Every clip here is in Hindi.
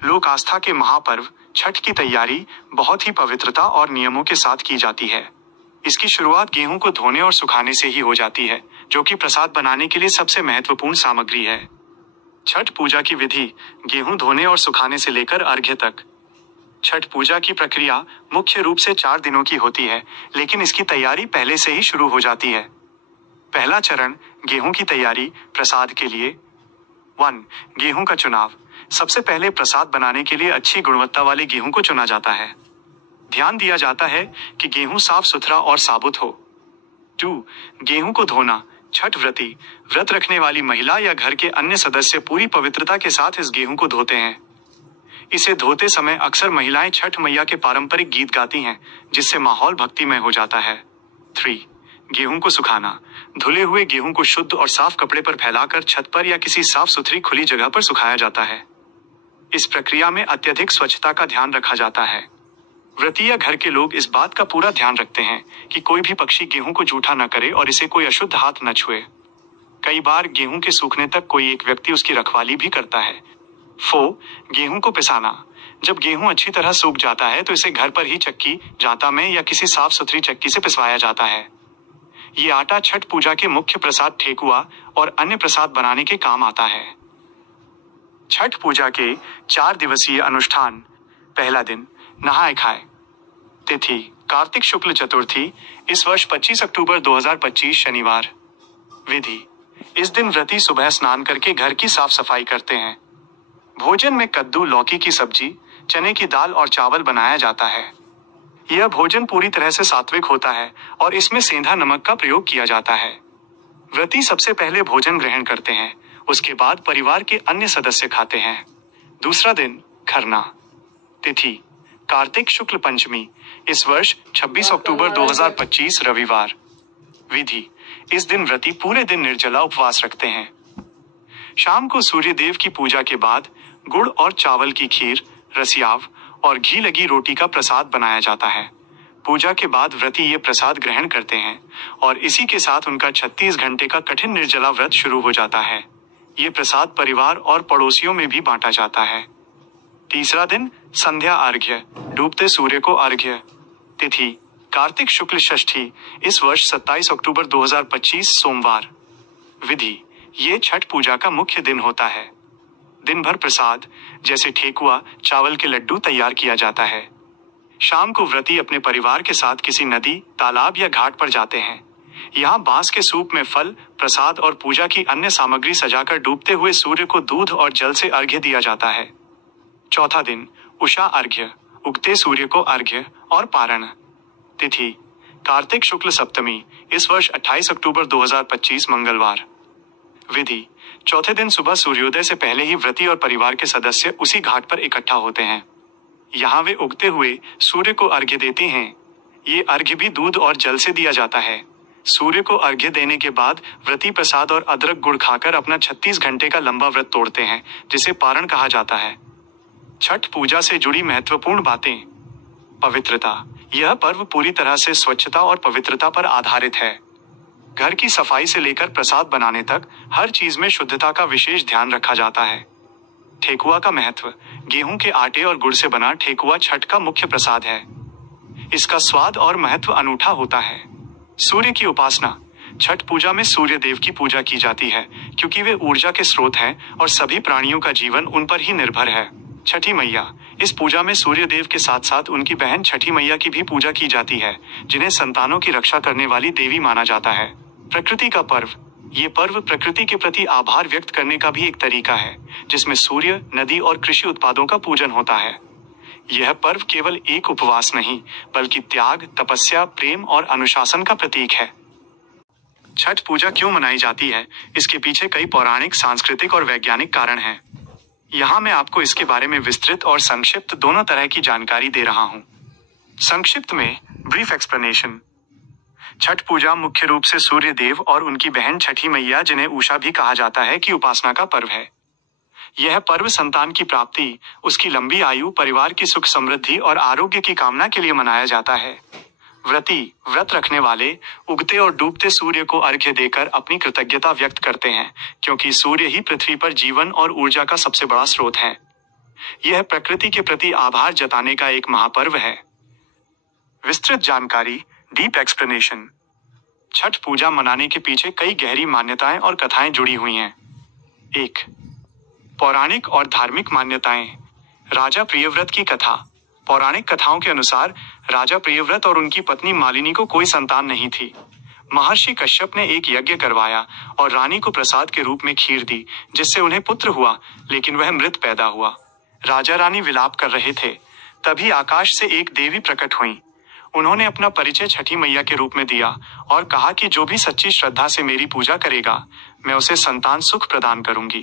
लोक आस्था के महापर्व छठ की तैयारी बहुत ही पवित्रता और नियमों के साथ की जाती है। इसकी शुरुआत गेहूं को धोने और सुखाने से ही हो जाती है, जो कि प्रसाद बनाने के लिए सबसे महत्वपूर्ण सामग्री है। छठ पूजा की विधि गेहूं धोने और सुखाने से लेकर अर्घ्य तक। छठ पूजा की प्रक्रिया मुख्य रूप से 4 दिनों की होती है, लेकिन इसकी तैयारी पहले से ही शुरू हो जाती है। पहला चरण गेहूं की तैयारी प्रसाद के लिए। 1. गेहूं का चुनाव। सबसे पहले प्रसाद बनाने के लिए अच्छी गुणवत्ता वाले गेहूं को चुना जाता है। ध्यान दिया जाता है कि गेहूं साफ सुथरा और साबुत हो। 2. गेहूं को धोना। छठ व्रत रखने वाली महिला या घर के अन्य सदस्य पूरी पवित्रता के साथ इस गेहूं को धोते हैं। इसे धोते समय अक्सर महिलाएं छठ मैया के पारंपरिक गीत गाती हैं, जिससे माहौल भक्तिमय हो जाता है। 3. गेहूं को सुखाना। धुले हुए गेहूं को शुद्ध और साफ कपड़े पर फैलाकर छत पर या किसी साफ सुथरी खुली जगह पर सुखाया जाता है। इस प्रक्रिया में अत्यधिक स्वच्छता का ध्यान रखा जाता है। व्रती या घर के लोग इस बात का पूरा ध्यान रखते हैं कि कोई भी पक्षी गेहूं को जूठा न करे और इसे कोई अशुद्ध हाथ न छुए। कई बार गेहूं के सूखने तक कोई एक व्यक्ति उसकी रखवाली भी करता है। 4. गेहूं को पिसाना। जब गेहूं अच्छी तरह सूख जाता है तो इसे घर पर ही चक्की, जांता में या किसी साफ सुथरी चक्की से पिसवाया जाता है। ये आटा छठ पूजा के मुख्य प्रसाद ठेकुआ और अन्य प्रसाद बनाने के काम आता है। छठ पूजा के 4 दिवसीय अनुष्ठान। पहला दिन नहाय खाए। तिथि कार्तिक शुक्ल चतुर्थी, इस वर्ष 25 अक्टूबर 2025 शनिवार। विधि इस दिन व्रती सुबह स्नान करके घर की साफ सफाई करते हैं। भोजन में कद्दू, लौकी की सब्जी, चने की दाल और चावल बनाया जाता है। यह भोजन पूरी तरह से सात्विक होता है और इसमें सेंधा नमक का प्रयोग किया जाता है। व्रती सबसे पहले भोजन ग्रहण करते हैं, उसके बाद परिवार के अन्य सदस्य खाते हैं। दूसरा दिन खरना। तिथि कार्तिक शुक्ल पंचमी, इस वर्ष 26 अक्टूबर 2025 रविवार। विधि इस दिन व्रती पूरे दिन निर्जला उपवास रखते हैं। शाम को सूर्य देव की पूजा के बाद गुड़ और चावल की खीर, रसियाव और घी लगी रोटी का प्रसाद बनाया जाता है। पूजा के बाद व्रती ये प्रसाद ग्रहण करते हैं और इसी के साथ उनका 36 घंटे का कठिन निर्जला व्रत शुरू हो जाता है। ये प्रसाद परिवार और पड़ोसियों में भी बांटा जाता है। तीसरा दिन संध्या अर्घ्य, डूबते सूर्य को अर्घ्य। तिथि कार्तिक शुक्ल षष्ठी, इस वर्ष 27 अक्टूबर 2025 सोमवार। विधि ये छठ पूजा का मुख्य दिन होता है। दिन भर प्रसाद जैसे ठेकुआ, चावल के लड्डू तैयार किया जाता है। शाम को व्रती अपने परिवार के साथ किसी नदी, तालाब या घाट पर जाते हैं। यहाँ बांस के सूप में फल, प्रसाद और पूजा की अन्य सामग्री सजाकर डूबते हुए सूर्य को दूध और जल से अर्घ्य दिया जाता है। चौथा दिन उषा अर्घ्य, उगते सूर्य को अर्घ्य और पारण। तिथि कार्तिक शुक्ल सप्तमी, इस वर्ष 28 अक्टूबर 2025 मंगलवार। विधि चौथे दिन सुबह सूर्योदय से पहले ही व्रती और परिवार के सदस्य उसी घाट पर इकट्ठा होते हैं। यहाँ वे उगते हुए सूर्य को अर्घ्य देते हैं। ये अर्घ्य भी दूध और जल से दिया जाता है। सूर्य को अर्घ्य देने के बाद व्रती प्रसाद और अदरक गुड़ खाकर अपना 36 घंटे का लंबा व्रत तोड़ते हैं, जिसे पारण कहा जाता है। छठ पूजा से जुड़ी महत्वपूर्ण बातें। पवित्रता, यह पर्व पूरी तरह से स्वच्छता और पवित्रता पर आधारित है। घर की सफाई से लेकर प्रसाद बनाने तक हर चीज में शुद्धता का विशेष ध्यान रखा जाता है। ठेकुआ का महत्व। गेहूं के आटे और गुड़ से बना ठेकुआ छठ का मुख्य प्रसाद है। इसका स्वाद और महत्व अनूठा होता है। सूर्य की उपासना। छठ पूजा में सूर्य देव की पूजा की जाती है, क्योंकि वे ऊर्जा के स्रोत हैं और सभी प्राणियों का जीवन उन पर ही निर्भर है। छठी मैया। इस पूजा में सूर्य देव के साथ साथ उनकी बहन छठी मैया की भी पूजा की जाती है, जिन्हें संतानों की रक्षा करने वाली देवी माना जाता है। प्रकृति का पर्व। ये पर्व प्रकृति के प्रति आभार व्यक्त करने का भी एक तरीका है, जिसमें सूर्य, नदी और कृषि उत्पादों का पूजन होता है। यह पर्व केवल एक उपवास नहीं, बल्कि त्याग, तपस्या, प्रेम और अनुशासन का प्रतीक है। छठ पूजा क्यों मनाई जाती है, इसके पीछे कई पौराणिक, सांस्कृतिक और वैज्ञानिक कारण हैं। यहाँ मैं आपको इसके बारे में विस्तृत और संक्षिप्त दोनों तरह की जानकारी दे रहा हूँ। संक्षिप्त में ब्रीफ एक्सप्लेनेशन। छठ पूजा मुख्य रूप से सूर्य देव और उनकी बहन छठी मैया, जिन्हें उषा भी कहा जाता है, की उपासना का पर्व है। यह पर्व संतान की प्राप्ति, उसकी लंबी आयु, परिवार की सुख समृद्धि और आरोग्य की कामना के लिए मनाया जाता है। व्रती, व्रत रखने वाले, उगते और डूबते सूर्य को अर्घ्य देकर अपनी कृतज्ञता व्यक्त करते हैं, क्योंकि सूर्य ही पृथ्वी पर जीवन और ऊर्जा का सबसे बड़ा स्रोत है। यह प्रकृति के प्रति आभार जताने का एक महापर्व है। विस्तृत जानकारी, डीप एक्सप्लेनेशन। छठ पूजा मनाने के पीछे कई गहरी मान्यताएं और कथाएं जुड़ी हुई हैं। 1. पौराणिक और धार्मिक मान्यताएं। राजा प्रियव्रत की कथा। पौराणिक कथाओं के अनुसार राजा प्रियव्रत और उनकी पत्नी मालिनी को कोई संतान नहीं थी। महर्षि कश्यप ने एक यज्ञ करवाया और रानी को प्रसाद के रूप में खीर दी, जिससे उन्हें पुत्र हुआ, लेकिन वह मृत पैदा हुआ। राजा रानी विलाप कर रहे थे, तभी आकाश से एक देवी प्रकट हुई। उन्होंने अपना परिचय छठी मैया के रूप में दिया और कहा कि जो भी सच्ची श्रद्धा से मेरी पूजा करेगा, मैं उसे संतान सुख प्रदान करूंगी।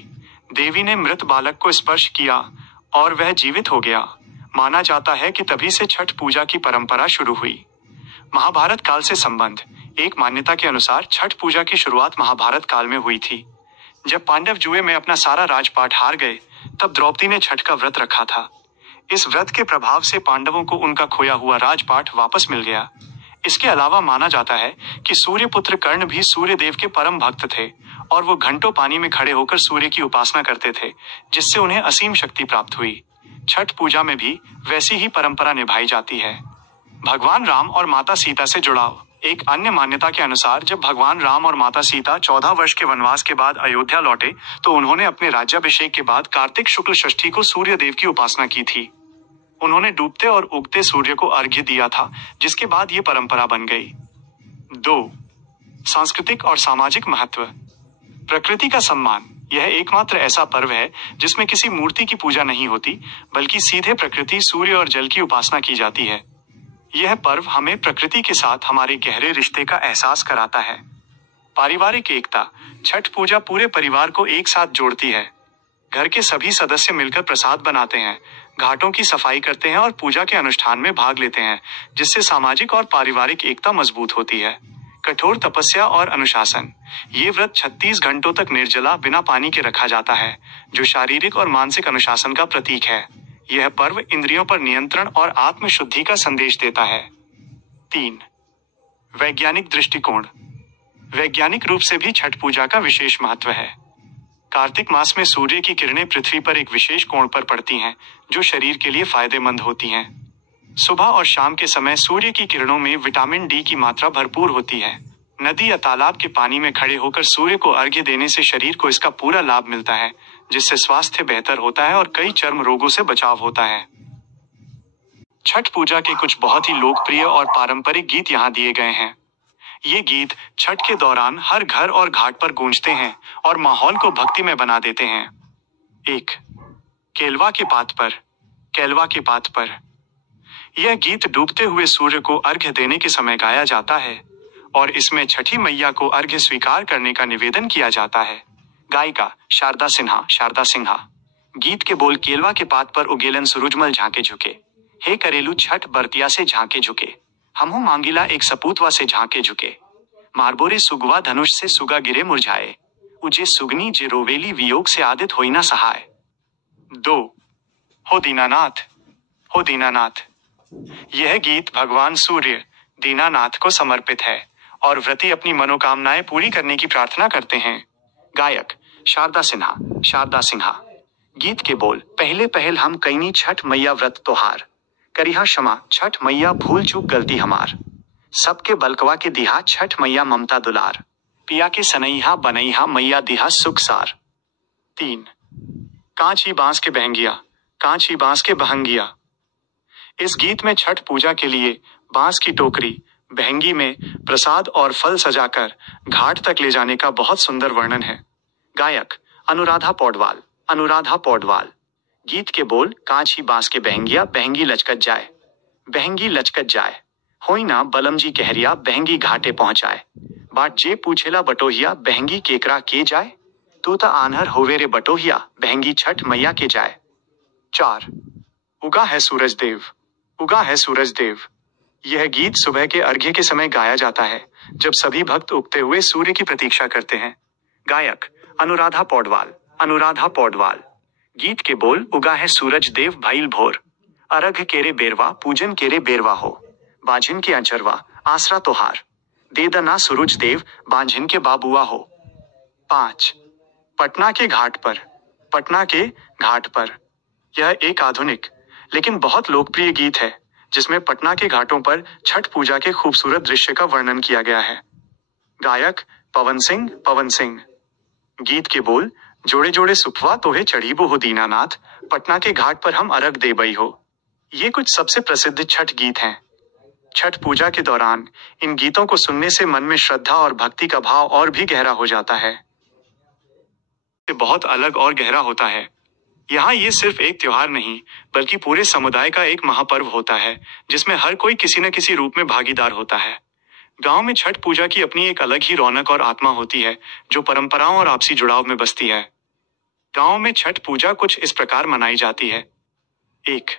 देवी ने मृत बालक को स्पर्श किया और वह जीवित हो गया। माना जाता है कि तभी से छठ पूजा की परंपरा शुरू हुई। महाभारत काल से संबंध। एक मान्यता के अनुसार छठ पूजा की शुरुआत महाभारत काल में हुई थी। जब पांडव जुए में अपना सारा राजपाट हार गए, तब द्रौपदी ने छठ का व्रत रखा था। इस व्रत के प्रभाव से पांडवों को उनका खोया हुआ राजपाट वापस मिल गया। इसके अलावा माना जाता है कि सूर्यपुत्र कर्ण भी सूर्य देव के परम भक्त थे और वो घंटों पानी में खड़े होकर सूर्य की उपासना करते थे, जिससे उन्हें असीम शक्ति प्राप्त हुई। छठ पूजा में भी वैसी ही परंपरा निभाई जाती है। भगवान राम और माता सीता से जुड़ाव। एक अन्य मान्यता के अनुसार जब भगवान राम और माता सीता 14 वर्ष के वनवास के बाद अयोध्या लौटे, तो उन्होंने अपने राज्याभिषेक के बाद कार्तिक शुक्ल षष्ठी को सूर्य देव की उपासना की थी। उन्होंने डूबते और उगते सूर्य को अर्घ्य दिया था, जिसके बाद ये परंपरा बन गई। 2. सांस्कृतिक और सामाजिक महत्व। प्रकृति का सम्मान। यह एकमात्र ऐसा पर्व है जिसमें किसी मूर्ति की पूजा नहीं होती, बल्कि सीधे प्रकृति, सूर्य और जल की उपासना की जाती है। यह पर्व हमें प्रकृति के साथ हमारे गहरे रिश्ते का एहसास कराता है। पारिवारिक एकता। छठ पूजा पूरे परिवार को एक साथ जोड़ती है। घर के सभी सदस्य मिलकर प्रसाद बनाते हैं, घाटों की सफाई करते हैं और पूजा के अनुष्ठान में भाग लेते हैं, जिससे सामाजिक और पारिवारिक एकता मजबूत होती है। कठोर तपस्या और अनुशासन। ये व्रत 36 घंटों तक निर्जला बिना पानी के रखा जाता है, जो शारीरिक और मानसिक अनुशासन का प्रतीक है। यह पर्व इंद्रियों पर नियंत्रण और आत्मशुद्धि का संदेश देता है। 3. वैज्ञानिक दृष्टिकोण। वैज्ञानिक रूप से भी छठ पूजा का विशेष महत्व है। कार्तिक मास में सूर्य की किरणें पृथ्वी पर एक विशेष कोण पर पड़ती हैं, जो शरीर के लिए फायदेमंद होती हैं। सुबह और शाम के समय सूर्य की किरणों में विटामिन डी की मात्रा भरपूर होती है। नदी या तालाब के पानी में खड़े होकर सूर्य को अर्घ्य देने से शरीर को इसका पूरा लाभ मिलता है, जिससे स्वास्थ्य बेहतर होता है और कई चर्म रोगों से बचाव होता है। छठ पूजा के कुछ बहुत ही लोकप्रिय और पारंपरिक गीत यहाँ दिए गए हैं। ये गीत छठ के दौरान हर घर और घाट पर गूंजते हैं और माहौल को भक्तिमय बना देते हैं। 1. केलवा के पात पर। केलवा के पात पर। यह गीत डूबते हुए सूर्य को अर्घ्य देने के समय गाया जाता है और इसमें छठी मैया को अर्घ्य स्वीकार करने का निवेदन किया जाता है। गायिका शारदा सिन्हा। शारदा सिन्हा। गीत के बोल। केलवा के पात पर उगेलन सूरजमल झांके झुके, हे करेलू छठ बरतिया से झांके झुके, हमहू मांगिला एक सपूतवा से झांके झुके, मारबोरे सुगवा धनुष से सुगा गिरे मुरझाए, उजे सुगनी जे रोवेली वियोग से आदित होई ना सहाय। 2. हो दीनानाथ। हो दीनानाथ। यह गीत भगवान सूर्य दीनानाथ को समर्पित है और व्रती अपनी मनोकामनाएं पूरी करने की प्रार्थना करते हैं। गायक शारदा सिन्हा। शारदा सिन्हा। गीत के बोल। पहले पहल हम कईनी छठ मैया व्रत तोहार, करिहा क्षमा छठ मैया भूल चूक गलती हमार, सबके बलकवा के दिहा छठ मैया ममता दुलार, पिया के सनैहा बनैहा मैया दिहा सुख सार। 3. कांच ही बांस के बहंगिया। कांच ही बांस के बहंगिया। इस गीत में छठ पूजा के लिए बांस की टोकरी, बहंगी में प्रसाद और फल सजाकर घाट तक ले जाने का बहुत सुंदर वर्णन है। गायक अनुराधा पौडवाल। अनुराधा पौडवाल। गीत के बोल। कांच ही बांस के बहंगिया, बहंगी लचकत जाए, बहंगी लचकत जाए, होई ना बलम जी कहरिया, बहंगी घाटे पहुंचाए, बाट जे पूछेला बटोहिया, बहंगी केकरा के जाए, तू ता आन्हर होवे रे बटोहिया, बहंगी छठ मैया के जाए। 4. उगा है सूरज देव। उगा है सूरज देव। यह गीत सुबह के अर्घ्य के समय गाया जाता है, जब सभी भक्त उगते हुए सूर्य की प्रतीक्षा करते हैं। गायक अनुराधा पौडवाल। अनुराधा पौडवाल। गीत के बोल। उगा है सूरज देव भइल भोर, अर्घ केरे बेरवा, पूजन केरे बेरवा हो, बाझिन के अंचरवा आसरा तोहार, दे दना सूरज देव बांझिन के बाबुआ हो। 5. पटना के घाट पर। पटना के घाट पर। यह एक आधुनिक लेकिन बहुत लोकप्रिय गीत है जिसमें पटना के घाटों पर छठ पूजा के खूबसूरत दृश्य का वर्णन किया गया है। गायक पवन सिंह। पवन सिंह। गीत के बोल, जोड़े जोड़े सुपवा तोहे चढ़ीबो हो दीनानाथ, पटना के घाट पर हम अरग देबई हो। ये कुछ सबसे प्रसिद्ध छठ गीत हैं। छठ पूजा के दौरान इन गीतों को सुनने से मन में श्रद्धा और भक्ति का भाव और भी गहरा हो जाता है। ये बहुत अलग और गहरा होता है। यहाँ ये सिर्फ एक त्योहार नहीं बल्कि पूरे समुदाय का एक महापर्व होता है जिसमें हर कोई किसी न किसी रूप में भागीदार होता है। गांव में छठ पूजा की अपनी एक अलग ही रौनक और आत्मा होती है जो परंपराओं और आपसी जुड़ाव में बसती है। गांव में छठ पूजा कुछ इस प्रकार मनाई जाती है। 1.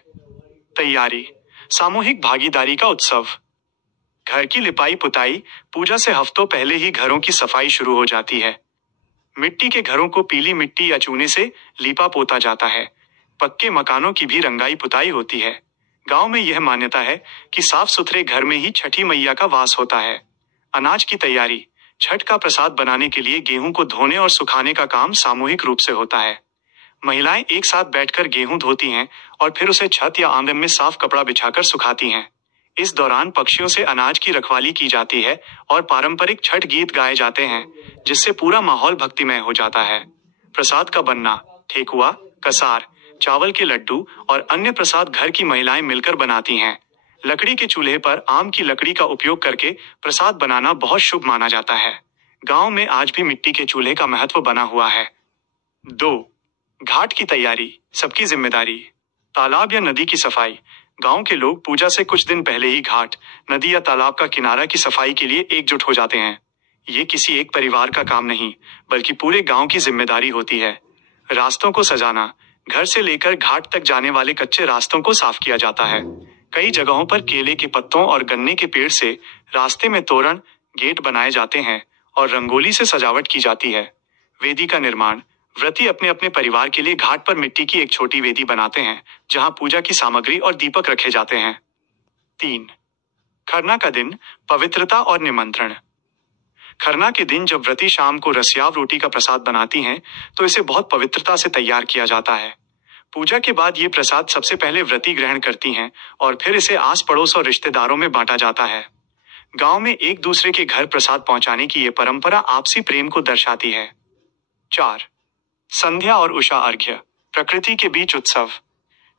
तैयारी। सामूहिक भागीदारी का उत्सव। घर की लिपाई पुताई। पूजा से हफ्तों पहले ही घरों की सफाई शुरू हो जाती है। मिट्टी के घरों को पीली मिट्टी या चूने से लीपा पोता जाता है। पक्के मकानों की भी रंगाई पुताई होती है। गांव में यह मान्यता है कि साफ सुथरे घर में ही छठी मैया का वास होता है। अनाज की तैयारी। छठ का प्रसाद बनाने के लिए गेहूं को धोने और सुखाने का काम सामूहिक रूप से होता है। महिलाएं एक साथ बैठकर गेहूं धोती हैं और फिर उसे छत या आंगन में साफ कपड़ा बिछाकर सुखाती हैं। इस दौरान पक्षियों से अनाज की रखवाली की जाती है और पारंपरिक छठ गीत गाए जाते हैं जिससे पूरा माहौल भक्तिमय हो जाता है। प्रसाद का बनना। ठेकुआ, कसार, चावल के लड्डू और अन्य प्रसाद घर की महिलाएं मिलकर बनाती हैं। लकड़ी के चूल्हे पर आम की लकड़ी का उपयोग करके प्रसाद बनाना बहुत शुभ माना जाता है। गांव में आज भी मिट्टी के चूल्हे का महत्व बना हुआ है। 2. घाट की तैयारी। सबकी जिम्मेदारी। तालाब या नदी की सफाई। गांव के लोग पूजा से कुछ दिन पहले ही घाट, नदी या तालाब का किनारा की सफाई के लिए एकजुट हो जाते हैं। ये किसी एक परिवार का काम नहीं बल्कि पूरे गांव की जिम्मेदारी होती है। रास्तों को सजाना। घर से लेकर घाट तक जाने वाले कच्चे रास्तों को साफ किया जाता है। कई जगहों पर केले के पत्तों और गन्ने के पेड़ से रास्ते में तोरण, गेट बनाए जाते हैं और रंगोली से सजावट की जाती है। वेदी का निर्माण। व्रती अपने अपने परिवार के लिए घाट पर मिट्टी की एक छोटी वेदी बनाते हैं जहां पूजा की सामग्री और दीपक रखे जाते हैं। 3. खरना का दिन। पवित्रता और निमंत्रण। खरना के दिन जब व्रती शाम को रसियाव रोटी का प्रसाद बनाती हैं तो इसे बहुत पवित्रता से तैयार किया जाता है। पूजा के बाद ये प्रसाद सबसे पहले व्रती ग्रहण करती हैं और फिर इसे आस पड़ोस और रिश्तेदारों में बांटा जाता है। गांव में एक दूसरे के घर प्रसाद पहुंचाने की ये परंपरा आपसी प्रेम को दर्शाती है। 4. संध्या और उषा अर्घ्य। प्रकृति के बीच उत्सव।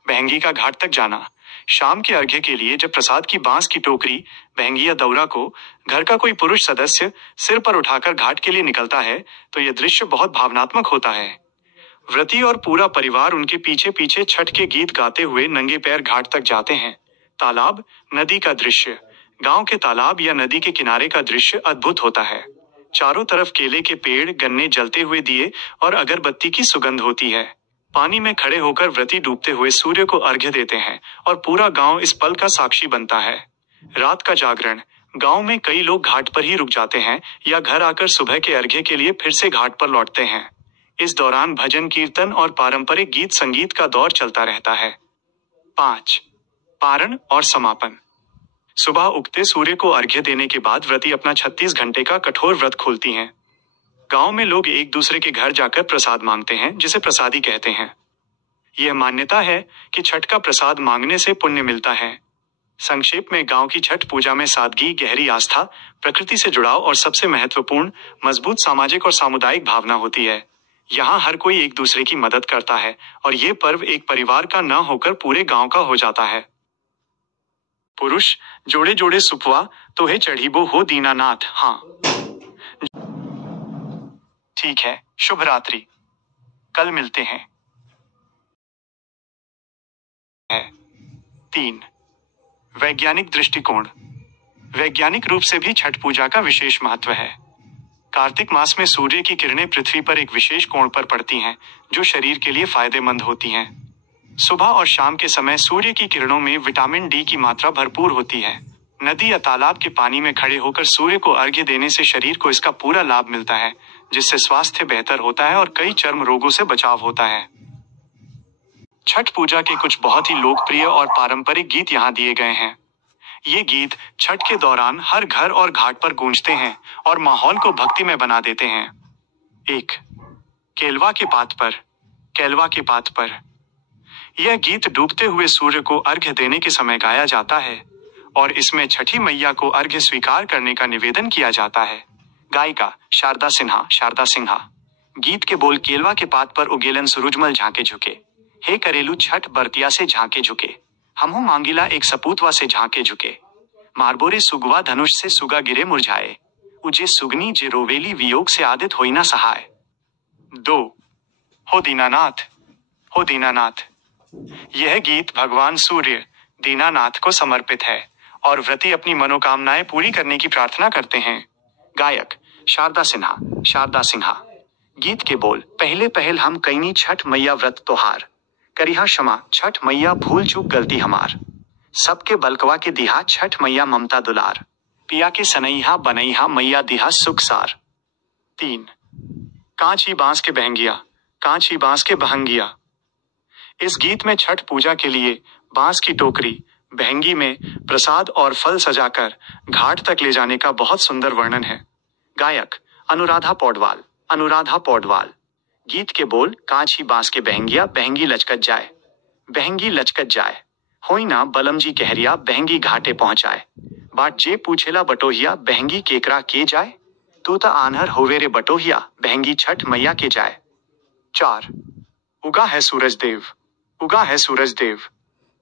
बहंगी का घाट तक जाना। शाम के अर्घ्य के लिए जब प्रसाद की बांस की टोकरी, बहंगी या दौरा को घर का कोई पुरुष सदस्य सिर पर उठाकर घाट के लिए निकलता है तो यह दृश्य बहुत भावनात्मक होता है। व्रती और पूरा परिवार उनके पीछे पीछे छठ के गीत गाते हुए नंगे पैर घाट तक जाते हैं। तालाब, नदी का दृश्य। गांव के तालाब या नदी के किनारे का दृश्य अद्भुत होता है। चारों तरफ केले के पेड़, गन्ने, जलते हुए दिए और अगरबत्ती की सुगंध होती है। पानी में खड़े होकर व्रती डूबते हुए सूर्य को अर्घ्य देते हैं और पूरा गांव इस पल का साक्षी बनता है। रात का जागरण। गांव में कई लोग घाट पर ही रुक जाते हैं या घर आकर सुबह के अर्घ्य के लिए फिर से घाट पर लौटते हैं। इस दौरान भजन, कीर्तन और पारंपरिक गीत संगीत का दौर चलता रहता है। 5. पारण और समापन। सुबह उगते सूर्य को अर्घ्य देने के बाद व्रती अपना 36 घंटे का कठोर व्रत खोलती हैं। गांव में लोग एक दूसरे के घर जाकर प्रसाद मांगते हैं जिसे प्रसादी कहते हैं। यह मान्यता है कि छठ का प्रसाद मांगने से पुण्य मिलता है। संक्षेप में गांव की छठ पूजा में सादगी, गहरी आस्था, प्रकृति से जुड़ाव और सबसे महत्वपूर्ण मजबूत सामाजिक और सामुदायिक भावना होती है। यहाँ हर कोई एक दूसरे की मदद करता है और ये पर्व एक परिवार का न होकर पूरे गांव का हो जाता है। पुरुष, जोड़े जोड़े सुपवा तोहे चढ़ीबो हो दीनानाथ। हाँ, ठीक है। शुभ रात्रि। कल मिलते हैं। 3. वैज्ञानिक दृष्टिकोण। वैज्ञानिक रूप से भी छठ पूजा का विशेष महत्व है। कार्तिक मास में सूर्य की किरणें पृथ्वी पर एक विशेष कोण पर पड़ती हैं जो शरीर के लिए फायदेमंद होती हैं। सुबह और शाम के समय सूर्य की किरणों में विटामिन डी की मात्रा भरपूर होती है। नदी या तालाब के पानी में खड़े होकर सूर्य को अर्घ्य देने से शरीर को इसका पूरा लाभ मिलता है जिससे स्वास्थ्य बेहतर होता है और कई चर्म रोगों से बचाव होता है। छठ पूजा के कुछ बहुत ही लोकप्रिय और पारंपरिक गीत यहाँ दिए गए हैं। ये गीत छठ के दौरान हर घर और घाट पर गूंजते हैं और माहौल को भक्तिमय बना देते हैं। 1. केलवा के पात पर। केलवा के पात पर। यह गीत डूबते हुए सूर्य को अर्घ्य देने के समय गाया जाता है और इसमें छठी मैया को अर्घ्य स्वीकार करने का निवेदन किया जाता है। गायिका शारदा सिन्हा। शारदा सिन्हा। गीत के बोल केलवा के पात पर उगेलन सूरजमल झांके झुके, हे करेलू छठ बरतिया से झांके झुके, हमहू मांगिला एक सपूतवा से झांके झुके, मारबोरे सुगवा धनुष से सुगा गिरे मुरझाए, उजे सुगनी जे रोवेली वियोग से आदित होई ना सहाय। 2 हो दीनानाथ। हो दीनानाथ। यह गीत भगवान सूर्य दीनानाथ को समर्पित है और व्रती अपनी मनोकामनाएं पूरी करने की प्रार्थना करते हैं। गायक शारदा सिन्हा। शारदा सिन्हा। गीत के बोल पहले पहल हम कईनी छठ मैया व्रत तोहार, करिहा क्षमा छठ मैया भूल चूक गलती हमार, सबके बलकवा के दिहा छठ मैया ममता दुलार, पिया के सनैहा बनैहा मैया दिहा सुख सार। 3 कांच ही बांस के बहंगिया, कांच ही बांस के बहंगिया। इस गीत में छठ पूजा के लिए बांस की टोकरी बहंगी में प्रसाद और फल सजाकर घाट तक ले जाने का बहुत सुंदर वर्णन है। गायक अनुराधा पौडवाल। अनुराधा पौडवाल। गीत के बोल कांच ही बांस के बहंगिया, बहंगी लचकत जाए, बहंगी लचकत जाए, होई ना बलम जी कहरिया बहंगी घाटे पहुंचाए, बाट जे पूछेला बटोहिया बहंगी केकरा के जाए, तू ता आन्हर होवे रे बटोहिया बहंगी छठ मैया के जाए। 4 उगा है सूरज देव। उगा है सूरज देव।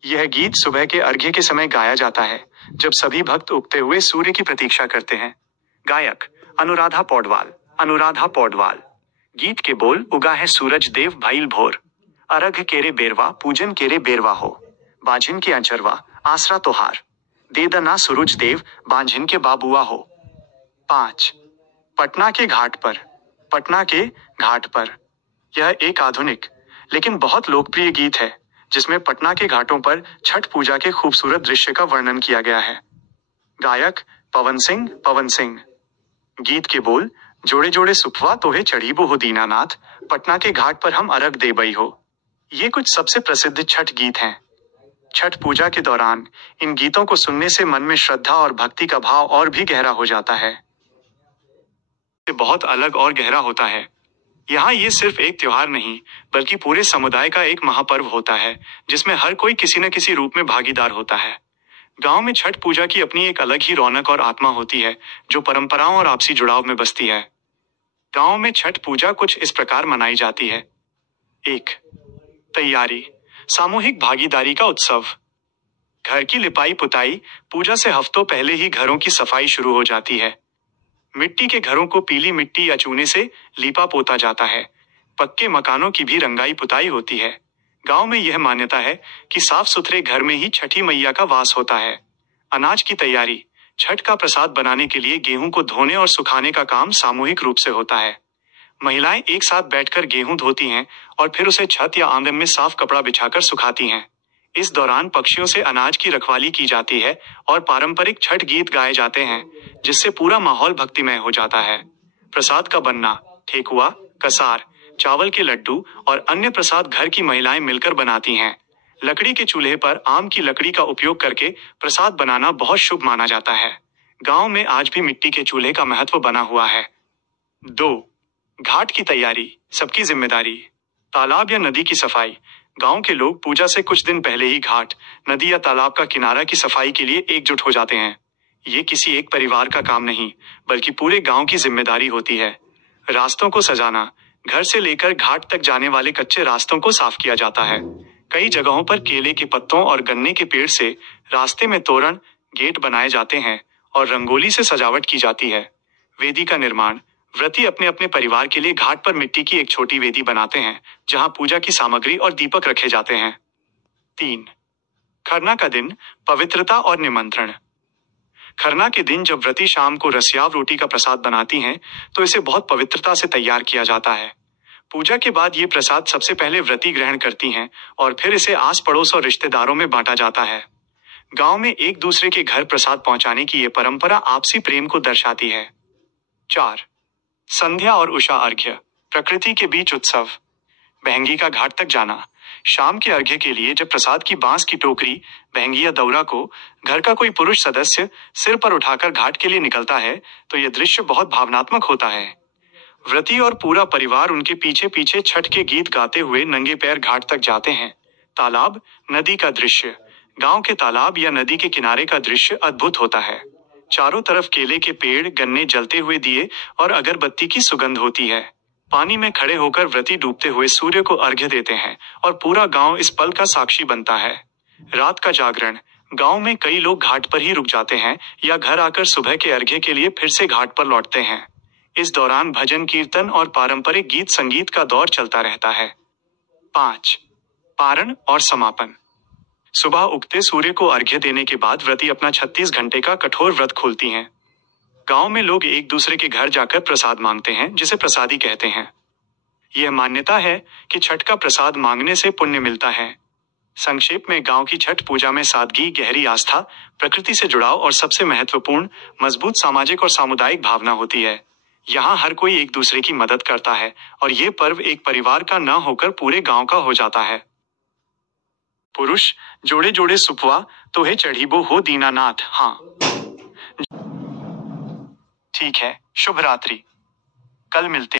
यह गीत सुबह के अर्घ्य के समय गाया जाता है जब सभी भक्त उगते हुए सूर्य की प्रतीक्षा करते हैं। गायक अनुराधा पौडवाल। अनुराधा पौडवाल। गीत के बोल उगा है सूरज देव भइल भोर, अर्घ केरे बेरवा पूजन केरे बेरवा हो, बाझिन के अंचरवा आसरा तोहार, दे दना सूरज देव बांझिन के बाबुआ हो। 5 पटना के घाट पर। पटना के घाट पर। यह एक आधुनिक लेकिन बहुत लोकप्रिय गीत है जिसमें पटना के घाटों पर छठ पूजा के खूबसूरत दृश्य का वर्णन किया गया है। गायक पवन सिंह। पवन सिंह। गीत के बोल जोड़े जोड़े सुखवा तोहे चढ़ीबो हो दीनानाथ, पटना के घाट पर हम अर्घ देबई हो। ये कुछ सबसे प्रसिद्ध छठ गीत हैं। छठ पूजा के दौरान इन गीतों को सुनने से मन में श्रद्धा और भक्ति का भाव और भी गहरा हो जाता है। ये बहुत अलग और गहरा होता है। यहाँ ये सिर्फ एक त्योहार नहीं बल्कि पूरे समुदाय का एक महापर्व होता है जिसमें हर कोई किसी न किसी रूप में भागीदार होता है। गांव में छठ पूजा की अपनी एक अलग ही रौनक और आत्मा होती है जो परंपराओं और आपसी जुड़ाव में बसती है। गांव में छठ पूजा कुछ इस प्रकार मनाई जाती है। 1 तैयारी। सामूहिक भागीदारी का उत्सव। घर की लिपाई पुताई। पूजा से हफ्तों पहले ही घरों की सफाई शुरू हो जाती है। मिट्टी के घरों को पीली मिट्टी या चूने से लीपा पोता जाता है। पक्के मकानों की भी रंगाई पुताई होती है। गांव में यह मान्यता है कि साफ सुथरे घर में ही छठी मैया का वास होता है। अनाज की तैयारी। छठ का प्रसाद बनाने के लिए गेहूं को धोने और सुखाने का काम सामूहिक रूप से होता है। महिलाएं एक साथ बैठकर गेहूं धोती हैं और फिर उसे छत या आंगन में साफ कपड़ा बिछाकर सुखाती हैं। इस दौरान पक्षियों से अनाज की रखवाली की जाती है और पारंपरिक छठ गीत गाए जाते हैं जिससे पूरा माहौल भक्तिमय हो जाता है। प्रसाद का बनना। ठेकुआ, कसार, चावल के लड्डू और अन्य प्रसाद घर की महिलाएं मिलकर बनाती हैं। लकड़ी के चूल्हे पर आम की लकड़ी का उपयोग करके प्रसाद बनाना बहुत शुभ माना जाता है। गांव में आज भी मिट्टी के चूल्हे का महत्व बना हुआ है। 2 घाट की तैयारी। सबकी जिम्मेदारी। तालाब या नदी की सफाई। गांव के लोग पूजा से कुछ दिन पहले ही घाट, नदी या तालाब का किनारा की सफाई के लिए एकजुट हो जाते हैं। ये किसी एक परिवार का काम नहीं बल्कि पूरे गांव की जिम्मेदारी होती है। रास्तों को सजाना। घर से लेकर घाट तक जाने वाले कच्चे रास्तों को साफ किया जाता है। कई जगहों पर केले के पत्तों और गन्ने के पेड़ से रास्ते में तोरण, गेट बनाए जाते हैं और रंगोली से सजावट की जाती है। वेदी का निर्माण। व्रती अपने अपने परिवार के लिए घाट पर मिट्टी की एक छोटी वेदी बनाते हैं जहां पूजा की सामग्री और दीपक रखे जाते हैं। 3 खरना का दिन। पवित्रता और निमंत्रण। खरना के दिन जब व्रती शाम को रसियाव रोटी का प्रसाद बनाती हैं तो इसे बहुत पवित्रता से तैयार किया जाता है। पूजा के बाद ये प्रसाद सबसे पहले व्रती ग्रहण करती हैं और फिर इसे आस पड़ोस और रिश्तेदारों में बांटा जाता है। गांव में एक दूसरे के घर प्रसाद पहुंचाने की ये परंपरा आपसी प्रेम को दर्शाती है। 4 संध्या और उषा अर्घ्य। प्रकृति के बीच उत्सव। बहंगी का घाट तक जाना। शाम के अर्घ्य के लिए जब प्रसाद की बांस की टोकरी, बहंगी या दौरा को घर का कोई पुरुष सदस्य सिर पर उठाकर घाट के लिए निकलता है तो यह दृश्य बहुत भावनात्मक होता है। व्रती और पूरा परिवार उनके पीछे पीछे छठ के गीत गाते हुए नंगे पैर घाट तक जाते हैं। तालाब, नदी का दृश्य। गांव के तालाब या नदी के किनारे का दृश्य अद्भुत होता है। चारों तरफ केले के पेड़, गन्ने, जलते हुए दिए और अगरबत्ती की सुगंध होती है। पानी में खड़े होकर व्रती डूबते हुए सूर्य को अर्घ्य देते हैं और पूरा गांव इस पल का साक्षी बनता है। रात का जागरण। गांव में कई लोग घाट पर ही रुक जाते हैं या घर आकर सुबह के अर्घ्य के लिए फिर से घाट पर लौटते हैं। इस दौरान भजन, कीर्तन और पारंपरिक गीत संगीत का दौर चलता रहता है। 5. पारण और समापन। सुबह उगते सूर्य को अर्घ्य देने के बाद व्रती अपना 36 घंटे का कठोर व्रत खोलती हैं। गांव में लोग एक दूसरे के घर जाकर प्रसाद मांगते हैं, जिसे प्रसादी कहते हैं। यह मान्यता है कि छठ का प्रसाद मांगने से पुण्य मिलता है। संक्षेप में, गांव की छठ पूजा में सादगी, गहरी आस्था, प्रकृति से जुड़ाव और सबसे महत्वपूर्ण, मजबूत सामाजिक और सामुदायिक भावना होती है। यहाँ हर कोई एक दूसरे की मदद करता है और ये पर्व एक परिवार का न होकर पूरे गांव का हो जाता है। पुरुष, जोड़े जोड़े सुपवा तो है चढ़ीबो हो दीनानाथ। हाँ, ठीक है। शुभ रात्रि। कल मिलते